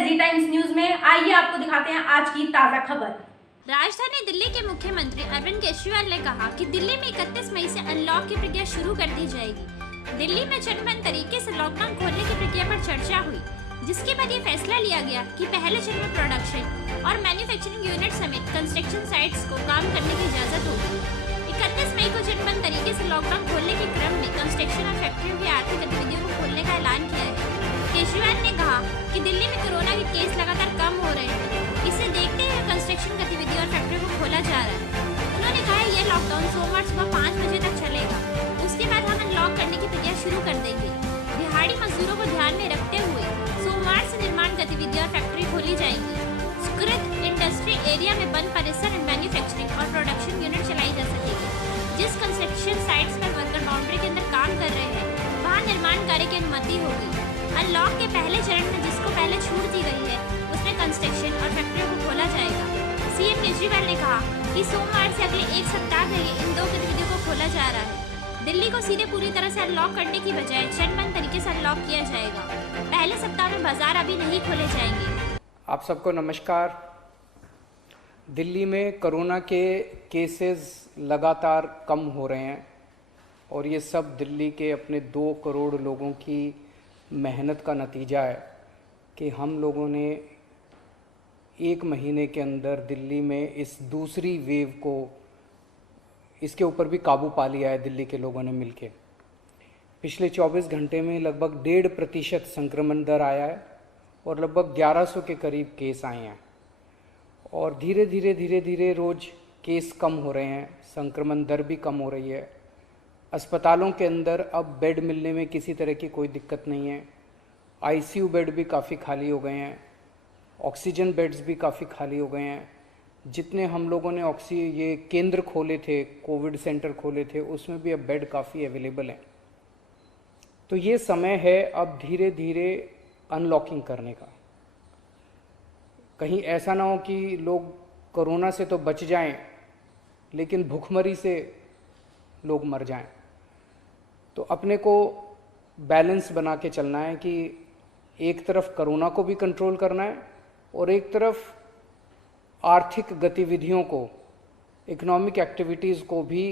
जी times news में। आइए आपको दिखाते हैं आज की ताजा खबर। राजधानी दिल्ली के मुख्यमंत्री अरविंद केजरीवाल ने कहा कि दिल्ली में 31 मई से अनलॉक की प्रक्रिया शुरू कर दी जाएगी। दिल्ली में चरणबद्ध तरीके से लॉकडाउन खोलने की प्रक्रिया पर चर्चा हुई, जिसके बाद ये फैसला लिया गया कि पहले चरण में प्रोडक्शन और मैन्युफैक्चरिंग यूनिट समेत कंस्ट्रक्शन साइट्स को काम करने की इजाजत होगी। 31 मई को चरणबद्ध तरीके से लॉकडाउन खोलने के क्रम में कंस्ट्रक्शन और फैक्ट्रियों की आर्थिक गतिविधियों को खोलने का ऐलान किया है। केजरीवाल ने कहा कि दिल्ली में कोरोना के केस लगातार कम हो रहे हैं, इसे देखते हुए कंस्ट्रक्शन गतिविधियों और फैक्ट्रियों को खोला जा रहा है। उन्होंने कहा यह लॉकडाउन सोमवार सुबह 5 बजे तक चलेगा। उसके बाद हम अनलॉक करने की प्रक्रिया शुरू कर देंगे। दिहाड़ी मजदूरों को ध्यान में रखते हुए सोमवार से निर्माण गतिविधियां और फैक्ट्री खोली जाएंगी। सुकृत इंडस्ट्री एरिया में बंद परिसर एंड मैन्युफैक्चरिंग और प्रोडक्शन यूनिट चलाई जा सकेगी। जिस कंस्ट्रक्शन साइट्स पर वर्कर बाउंड्री के अंदर काम कर रहे हैं, वहाँ निर्माण कार्य की अनुमति होगी। अनलॉक के पहले चरण में जिसको पहले छूट दी गई है, उसमें कंस्ट्रक्शन और फैक्ट्रियों को खोला जाएगा। सीएम केजरीवाल ने कहा कि सोमवार से अगले एक सप्ताह के लिए इन 2 गतिविधियों को खोला जा रहा है। दिल्ली को सीधे पूरी तरह से अनलॉक करने की बजाय चरणबद्ध तरीके से अनलॉक किया जाएगा। पहले सप्ताह में बाजार अभी नहीं खोले जाएंगे। आप सबको नमस्कार। दिल्ली में कोरोना के केसेस लगातार कम हो रहे हैं और ये सब दिल्ली के अपने 2 करोड़ लोगों की मेहनत का नतीजा है कि हम लोगों ने 1 महीने के अंदर दिल्ली में इस दूसरी वेव को, इसके ऊपर भी काबू पा लिया है। दिल्ली के लोगों ने मिलके पिछले 24 घंटे में लगभग 1.5% संक्रमण दर आया है और लगभग 1100 के करीब केस आए हैं और धीरे धीरे रोज़ केस कम हो रहे हैं, संक्रमण दर भी कम हो रही है। अस्पतालों के अंदर अब बेड मिलने में किसी तरह की कोई दिक्कत नहीं है। आईसीयू बेड भी काफ़ी खाली हो गए हैं, ऑक्सीजन बेड्स भी काफ़ी खाली हो गए हैं। जितने हम लोगों ने ये केंद्र खोले थे, कोविड सेंटर खोले थे, उसमें भी अब बेड काफ़ी अवेलेबल हैं। तो ये समय है अब धीरे धीरे अनलॉकिंग करने का। कहीं ऐसा ना हो कि लोग कोरोना से तो बच जाएं लेकिन भूखमरी से लोग मर जाएं। तो अपने को बैलेंस बना के चलना है कि एक तरफ कोरोना को भी कंट्रोल करना है और एक तरफ आर्थिक गतिविधियों को, इकोनॉमिक एक्टिविटीज़ को भी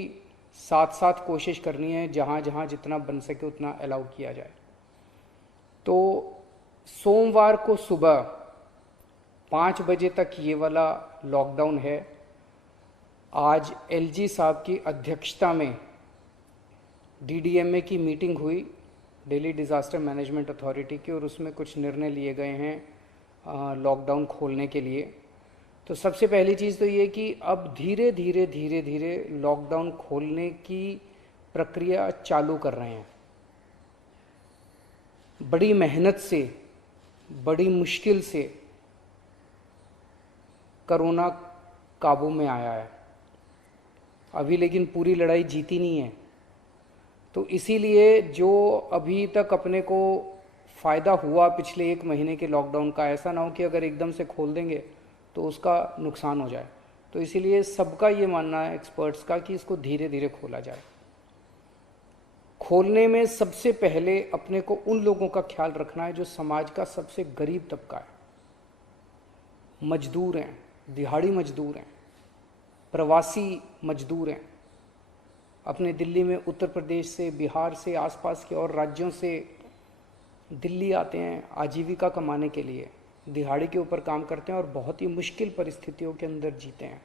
साथ साथ कोशिश करनी है, जहाँ जहाँ जितना बन सके उतना अलाउ किया जाए। तो सोमवार को सुबह 5 बजे तक ये वाला लॉकडाउन है। आज एलजी साहब की अध्यक्षता में डीडीएमए की मीटिंग हुई, दिल्ली डिज़ास्टर मैनेजमेंट अथॉरिटी की, और उसमें कुछ निर्णय लिए गए हैं लॉकडाउन खोलने के लिए। तो सबसे पहली चीज़ तो ये कि अब धीरे धीरे लॉकडाउन खोलने की प्रक्रिया चालू कर रहे हैं। बड़ी मेहनत से, बड़ी मुश्किल से कोरोना काबू में आया है अभी, लेकिन पूरी लड़ाई जीती नहीं है। तो इसीलिए जो अभी तक अपने को फ़ायदा हुआ पिछले 1 महीने के लॉकडाउन का, ऐसा ना हो कि अगर एकदम से खोल देंगे तो उसका नुकसान हो जाए। तो इसीलिए सबका ये मानना है, एक्सपर्ट्स का, कि इसको धीरे धीरे खोला जाए। खोलने में सबसे पहले अपने को उन लोगों का ख्याल रखना है जो समाज का सबसे गरीब तबका है। मजदूर हैं, दिहाड़ी मजदूर हैं, प्रवासी मजदूर हैं। अपने दिल्ली में उत्तर प्रदेश से, बिहार से, आसपास के और राज्यों से दिल्ली आते हैं आजीविका कमाने के लिए, दिहाड़ी के ऊपर काम करते हैं और बहुत ही मुश्किल परिस्थितियों के अंदर जीते हैं।